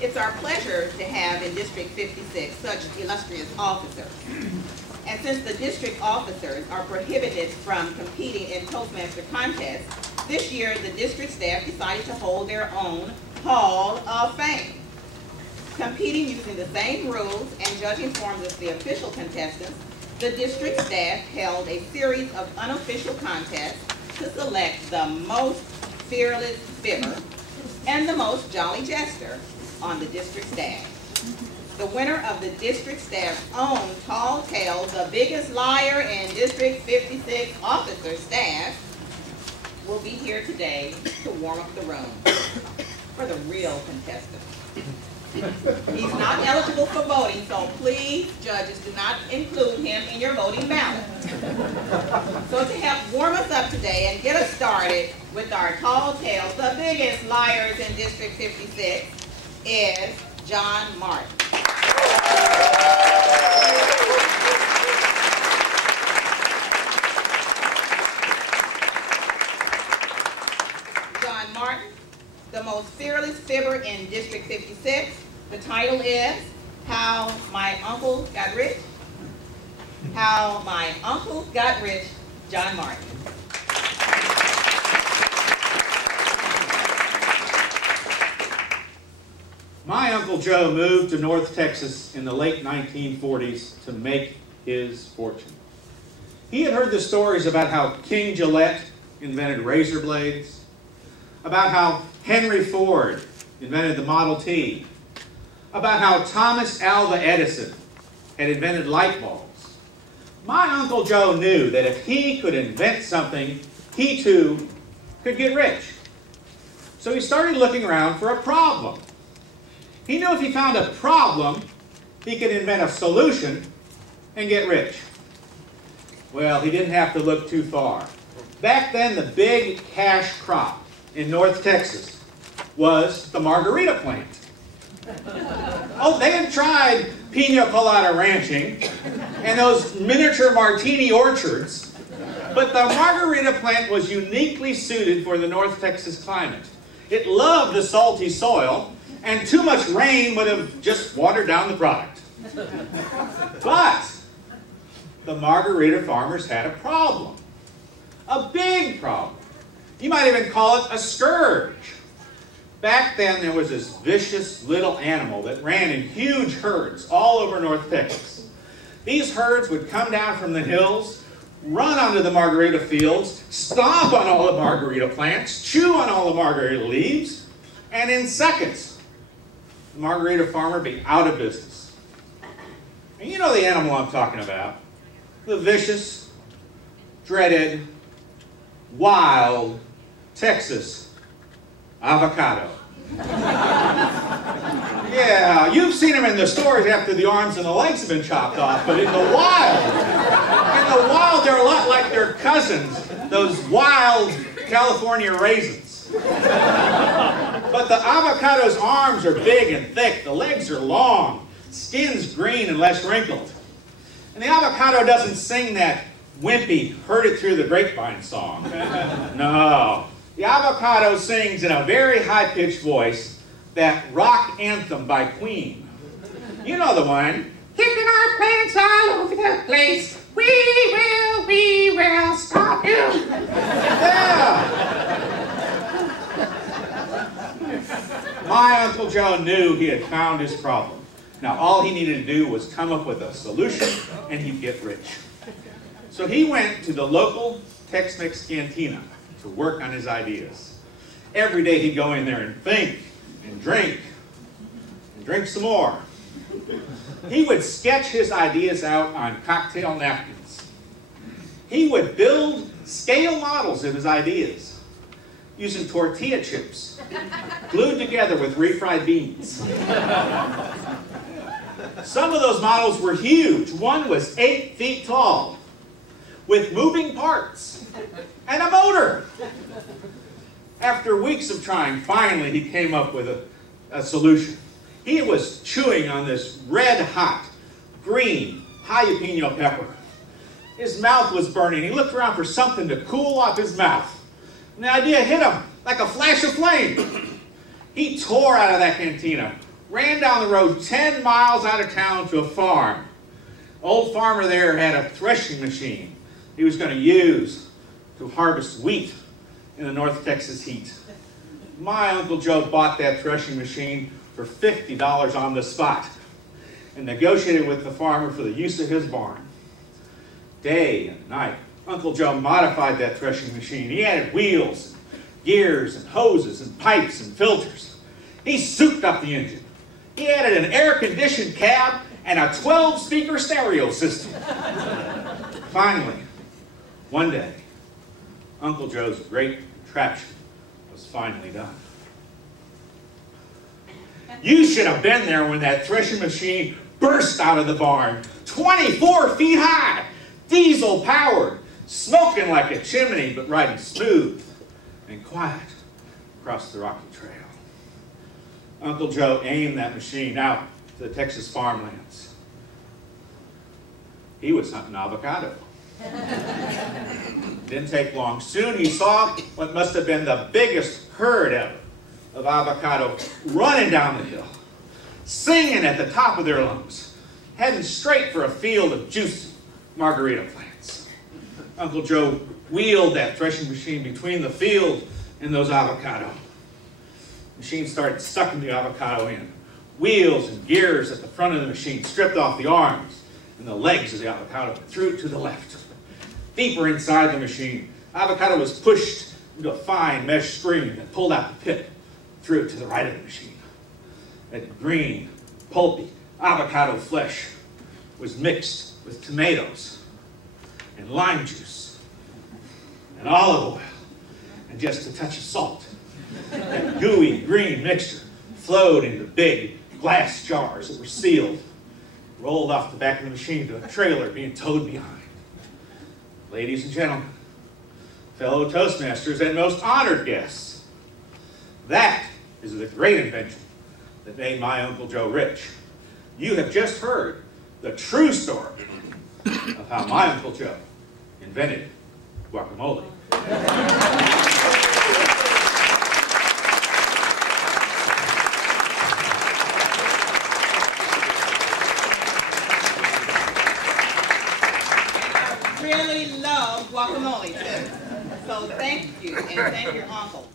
It's our pleasure to have in District 56 such illustrious officers. And since the district officers are prohibited from competing in Toastmaster contests, this year the district staff decided to hold their own Hall of Fame. Competing using the same rules and judging forms as the official contestants, the district staff held a series of unofficial contests to select the most fearless fibber and the most jolly jester on the district staff. The winner of the district staff's own tall tale, the biggest liar in District 56 officer staff, will be here today to warm up the room for the real contestant. He's not eligible for voting, so please, judges, do not include him in your voting ballot. So to help warm us up today and get us started with our tall tales, the biggest liars in District 56 is John Martin. John Martin, the most fearless fibber in District 56. The title is How My Uncle Got Rich. How My Uncle Got Rich, John Martin. My Uncle Joe moved to North Texas in the late 1940s to make his fortune. He had heard the stories about how King Gillette invented razor blades, about how Henry Ford invented the Model T, about how Thomas Alva Edison had invented light bulbs. My Uncle Joe knew that if he could invent something, he too could get rich. So he started looking around for a problem. He knew if he found a problem, he could invent a solution and get rich. Well, he didn't have to look too far. Back then, the big cash crop in North Texas was the margarita plant. Oh, they had tried pina colada ranching and those miniature martini orchards, but the margarita plant was uniquely suited for the North Texas climate. It loved the salty soil, and too much rain would have just watered down the product. But the margarita farmers had a problem. A big problem. You might even call it a scourge. Back then, there was this vicious little animal that ran in huge herds all over North Texas. These herds would come down from the hills, run onto the margarita fields, stomp on all the margarita plants, chew on all the margarita leaves, and in seconds, the margarita farmer be out of business. And you know the animal I'm talking about. The vicious, dreaded, wild Texas avocado. Yeah, you've seen them in the stores after the arms and the legs have been chopped off, but in the wild, they're a lot like their cousins, those wild California raisins. But the avocado's arms are big and thick, the legs are long, skin's green and less wrinkled. And the avocado doesn't sing that wimpy, heard it through the grapevine song. No. The avocado sings in a very high-pitched voice that rock anthem by Queen. You know the one. Keeping our plants all over the place. We will stop you. Yeah. My Uncle Joe knew he had found his problem. Now all he needed to do was come up with a solution and he'd get rich. So he went to the local Tex-Mex cantina to work on his ideas. Every day he'd go in there and think and drink some more. He would sketch his ideas out on cocktail napkins. He would build scale models of his ideas using tortilla chips glued together with refried beans. Some of those models were huge. One was 8 feet tall with moving parts and a motor. After weeks of trying, finally he came up with a solution. He was chewing on this red-hot, green jalapeno pepper. His mouth was burning. He looked around for something to cool off his mouth. And the idea hit him like a flash of flame. He tore out of that cantina, ran down the road 10 miles out of town to a farm. Old farmer there had a threshing machine he was going to use to harvest wheat in the North Texas heat. My Uncle Joe bought that threshing machine for $50 on the spot and negotiated with the farmer for the use of his barn. Day and night, Uncle Joe modified that threshing machine. He added wheels, and gears, and hoses, and pipes, and filters. He souped up the engine. He added an air-conditioned cab and a 12-speaker stereo system. Finally, one day, Uncle Joe's great contraption was finally done. You should have been there when that threshing machine burst out of the barn, 24 feet high, diesel-powered, smoking like a chimney, but riding smooth and quiet across the rocky trail. Uncle Joe aimed that machine out to the Texas farmlands. He was hunting avocado. Didn't take long. Soon he saw what must have been the biggest herd ever of avocado running down the hill, singing at the top of their lungs, heading straight for a field of juicy margarita plants. Uncle Joe wheeled that threshing machine between the field and those avocado. The machine started sucking the avocado in. Wheels and gears at the front of the machine stripped off the arms and the legs of the avocado and threw it to the left. Deeper inside the machine, avocado was pushed into a fine mesh stream that pulled out the pit, threw it to the right of the machine. That green, pulpy avocado flesh was mixed with tomatoes and lime juice and olive oil and just a touch of salt. That gooey green mixture flowed into big glass jars that were sealed, rolled off the back of the machine to a trailer being towed behind. Ladies and gentlemen, fellow Toastmasters and most honored guests, that is the great invention that made my Uncle Joe rich. You have just heard the true story of how my Uncle Joe invented guacamole. Really love guacamole too. So thank you, and thank your uncle.